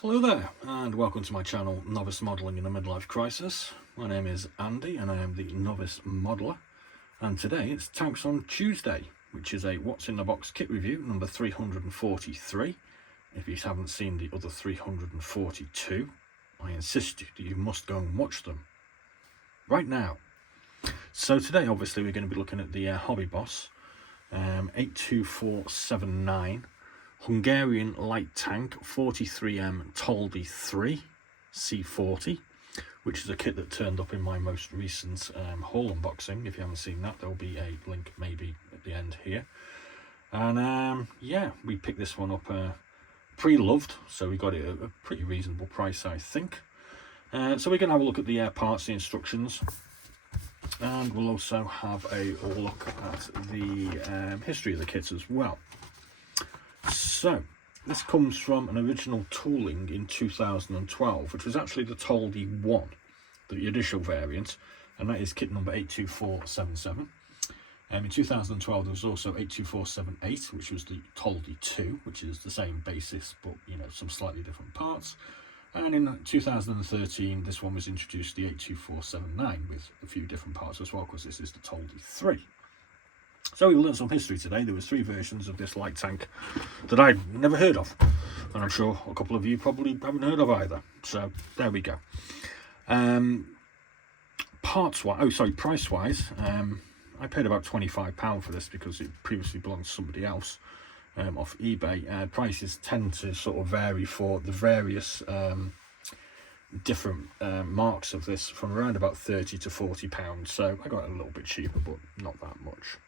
Hello there, and welcome to my channel, Novice Modelling in a Midlife Crisis. My name is Andy, and I am the Novice Modeller. And today it's Tanks on Tuesday, which is a What's in the Box kit review, number 343. If you haven't seen the other 342, I insist that you must go and watch them right now. So today, obviously, we're going to be looking at the Hobby Boss 82479. Hungarian light tank 43M Toldi 3 C40, which is a kit that turned up in my most recent haul unboxing. If you haven't seen that, there'll be a link maybe at the end here. And yeah, we picked this one up pre-loved, so we got it at a pretty reasonable price, I think. So we're going to have a look at the parts, the instructions, and we'll also have a look at the history of the kit as well. So, this comes from an original tooling in 2012, which was actually the Toldi 1, the initial variant, and that is kit number 82477. In 2012 there was also 82478, which was the Toldi 2, which is the same basis, but some slightly different parts. And in 2013 this one was introduced, the 82479, with a few different parts as well, because this is the Toldi 3. So we learned some history today. There was 3 versions of this light tank that I'd never heard of, and I'm sure a couple of you probably haven't heard of either. So there we go. Price wise, I paid about £25 for this because it previously belonged to somebody else off eBay. Prices tend to sort of vary for the various different marks of this, from around about £30 to £40. So I got it a little bit cheaper, but not that much.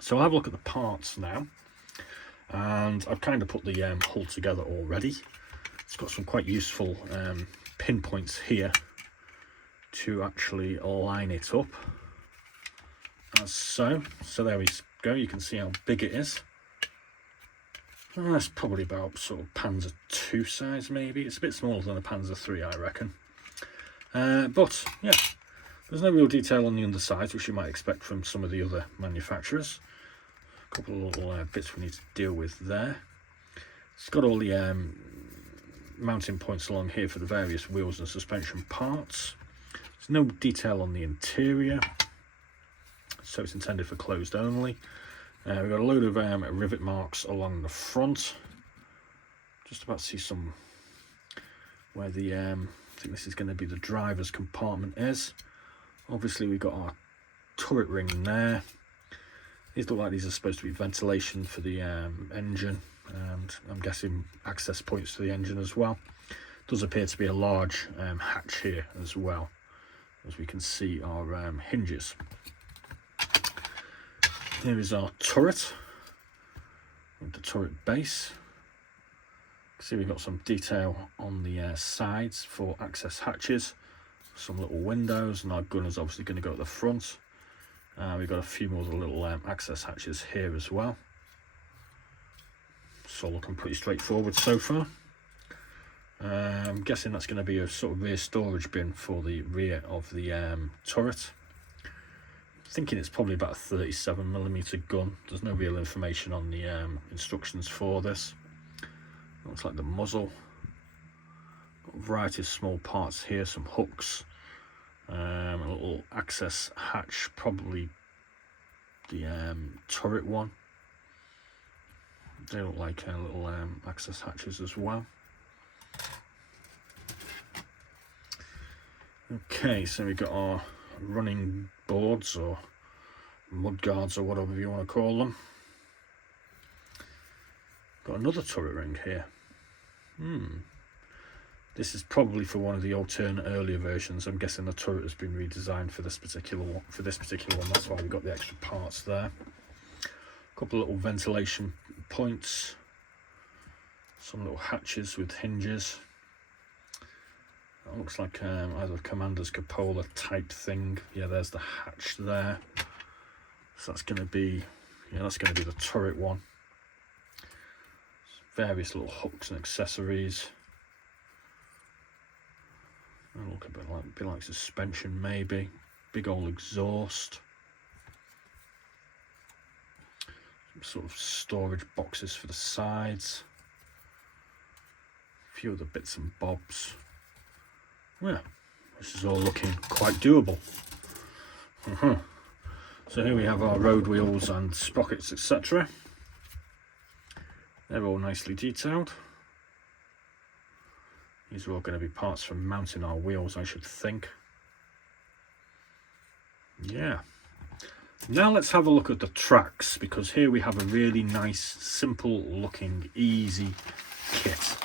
So I'll have a look at the parts now, and I've kind of put the hull together already. It's got some quite useful pinpoints here to actually line it up, as so. So there we go, you can see how big it is. That's probably about sort of Panzer 2 size maybe. It's a bit smaller than a Panzer 3, I reckon. But yeah, there's no real detail on the underside, which you might expect from some of the other manufacturers. A couple of little bits we need to deal with there. It's got all the mounting points along here for the various wheels and suspension parts. There's no detail on the interior, so it's intended for closed only. We've got a load of rivet marks along the front. Just about to see some where the I think this is going to be the driver's compartment is. Obviously we've got our turret ring there. These look like these are supposed to be ventilation for the engine, and I'm guessing access points to the engine as well. Does appear to be a large hatch here as well, as we can see our hinges. Here is our turret with the turret base. See, we've got some detail on the sides for access hatches, some little windows, and our gun is obviously going to go at the front. We've got a few more little access hatches here as well. So looking pretty straightforward so far. I'm guessing that's going to be a sort of rear storage bin for the rear of the turret. Thinking it's probably about a 37mm gun. There's no real information on the instructions for this. Looks like the muzzle. Got a variety of small parts here, some hooks, a little access hatch, probably the turret one. They look like little access hatches as well. Okay, so we've got our running boards or mud guards or whatever you want to call them. Got another turret ring here. This is probably for one of the alternate earlier versions. I'm guessing the turret has been redesigned for this particular one. That's why we've got the extra parts there. A couple of little ventilation points, some little hatches with hinges. That looks like either a commander's cupola type thing. Yeah, there's the hatch there. So that's going to be, that's going to be the turret one. Various little hooks and accessories. That'll look a bit like suspension maybe. Big old exhaust. Some sort of storage boxes for the sides. few other bits and bobs. Yeah, this is all looking quite doable. So here we have our road wheels and sprockets, etc. They're all nicely detailed. These are all going to be parts for mounting our wheels, I should think. Yeah. Now let's have a look at the tracks, because here we have a really nice, simple looking, easy kit.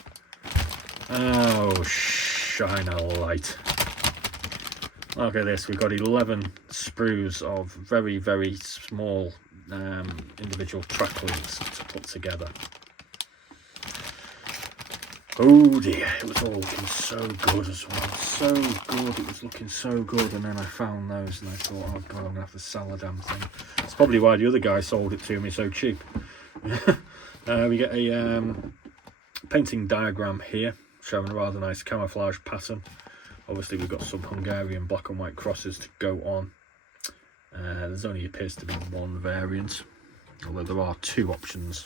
Oh, shine a light. Look at this, we've got 11 sprues of very, very small individual track links to put together. Oh dear, it was all looking so good as well. So good, it was looking so good, and then I found those and I thought, oh god, I'm going to have to sell the damn thing. That's probably why the other guy sold it to me so cheap. We get a painting diagram here, showing a rather nice camouflage pattern. Obviously we've got some Hungarian black and white crosses to go on. There's only appears to be one variant, although there are two options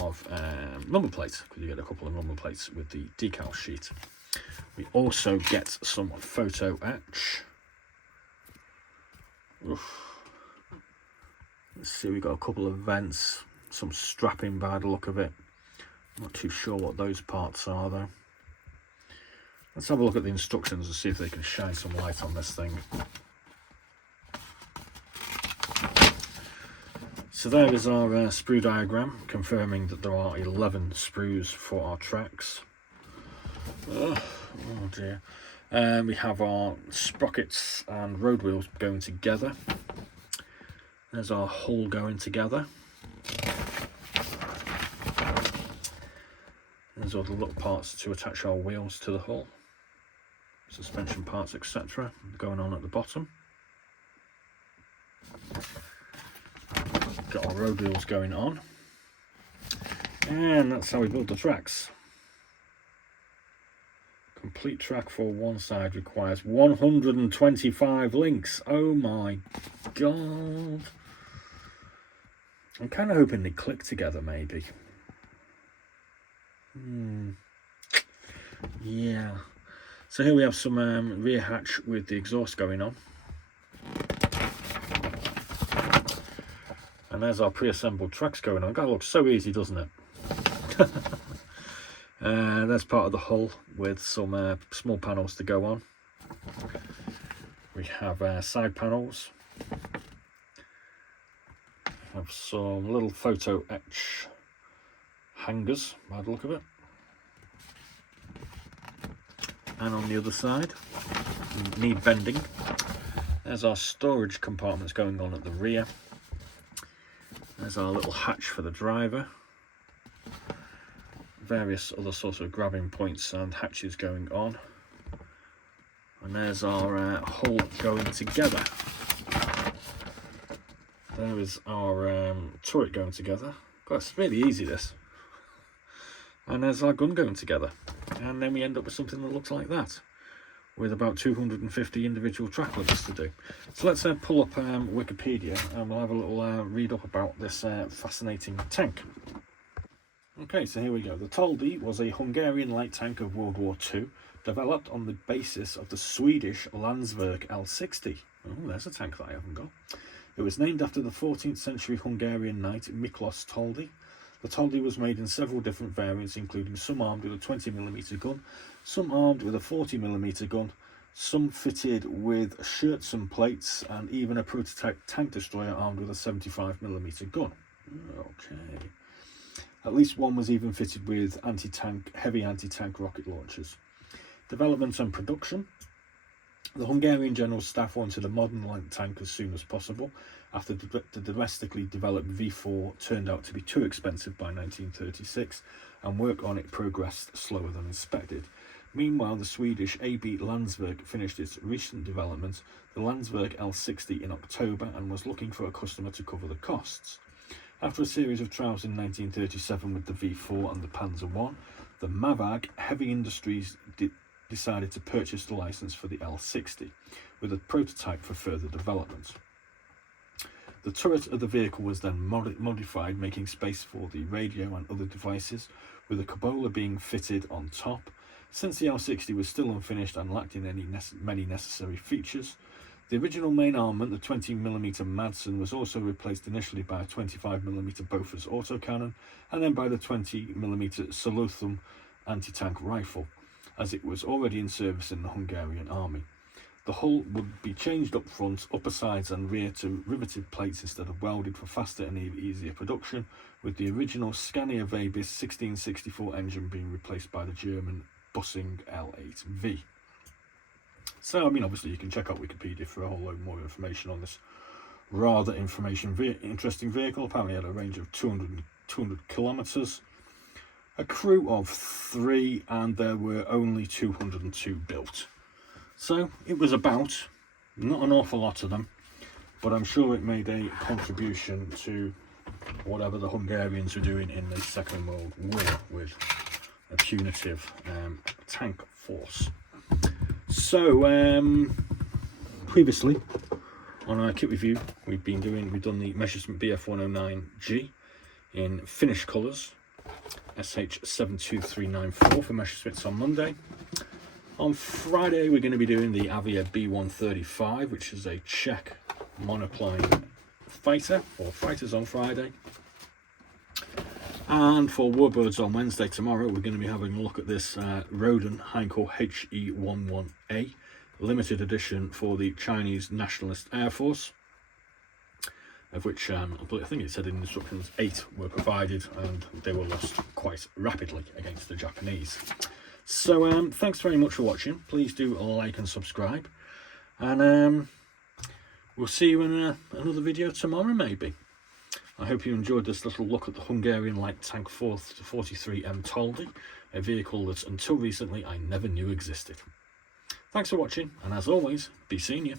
of number plates, because you get a couple of number plates with the decal sheet. We also get some photo etch. Oof. Let's see, we've got a couple of vents, some strapping by the look of it. I'm not too sure what those parts are though. Let's have a look at the instructions and see if they can shine some light on this thing. So there is our sprue diagram, confirming that there are 11 sprues for our tracks. Oh dear. We have our sprockets and road wheels going together. There's our hull going together. There's all the little parts to attach our wheels to the hull. Suspension parts, etc. going on at the bottom. Got our road wheels going on, and that's how we build the tracks. Complete track for one side requires 125 links. Oh my god. I'm kind of hoping they click together maybe. Yeah. So here we have some rear hatch with the exhaust going on. And there's our pre-assembled tracks going on. God, it looks so easy, doesn't it? That's part of the hull with some small panels to go on. We have side panels. We have some little photo etch hangers by the look of it. And on the other side, we need bending. There's our storage compartments going on at the rear. There's our little hatch for the driver. Various other sorts of grabbing points and hatches going on. And there's our hull going together. There is our turret going together. God, it's really easy, this. And there's our gun going together. And then we end up with something that looks like that, with about 250 individual track levels to do. So let's pull up Wikipedia and we'll have a little read up about this fascinating tank. Okay, so here we go. The Toldi was a Hungarian light tank of World War II, developed on the basis of the Swedish Landsverk L60. Oh, there's a tank that I haven't got. It was named after the 14th century Hungarian knight Miklos Toldi. The Toldi was made in several different variants, including some armed with a 20mm gun, some armed with a 40mm gun, some fitted with Schertzen plates, and even a prototype tank destroyer armed with a 75mm gun. Okay. At least one was even fitted with heavy anti-tank rocket launchers. Development and production. The Hungarian General Staff wanted a modern light tank as soon as possible, after the domestically developed V4 turned out to be too expensive by 1936, and work on it progressed slower than expected. Meanwhile, the Swedish AB Landsverk finished its recent development, the Landsverk L60, in October, and was looking for a customer to cover the costs. After a series of trials in 1937 with the V4 and the Panzer I, the Mavag Heavy Industries decided to purchase the license for the L60, with a prototype for further development. The turret of the vehicle was then modified, making space for the radio and other devices, with a cupola being fitted on top. Since the L60 was still unfinished and lacked in many necessary features, the original main armament, the 20mm Madsen, was also replaced initially by a 25mm Bofors autocannon and then by the 20mm Salothum anti-tank rifle, as it was already in service in the Hungarian army. The hull would be changed up front, upper sides and rear to riveted plates instead of welded for faster and easier production, with the original Scania Vabis 1664 engine being replaced by the German Bussing L8V. So, I mean, obviously you can check out Wikipedia for a whole load more information on this rather interesting vehicle. Apparently it had a range of 200 kilometres, a crew of 3, and there were only 202 built. So it was about, not an awful lot of them, but I'm sure it made a contribution to whatever the Hungarians were doing in the Second World War with a punitive tank force. So previously on our kit review, we've done the Messerschmitt Bf109G in finished colours, SH72394 for Messerschmitts on Monday. On Friday we're going to be doing the Avia B135, which is a Czech monoplane fighter, or fighters on Friday. And for Warbirds on Wednesday tomorrow, we're going to be having a look at this Roden Heinkel HE11A limited edition for the Chinese Nationalist Air Force, of which I think it said in the instructions 8 were provided, and they were lost quite rapidly against the Japanese. So thanks very much for watching. Please do like and subscribe, and we'll see you in another video tomorrow maybe. I hope you enjoyed this little look at the Hungarian light tank 43M Toldi, a vehicle that until recently I never knew existed. Thanks for watching, and as always, be seeing you.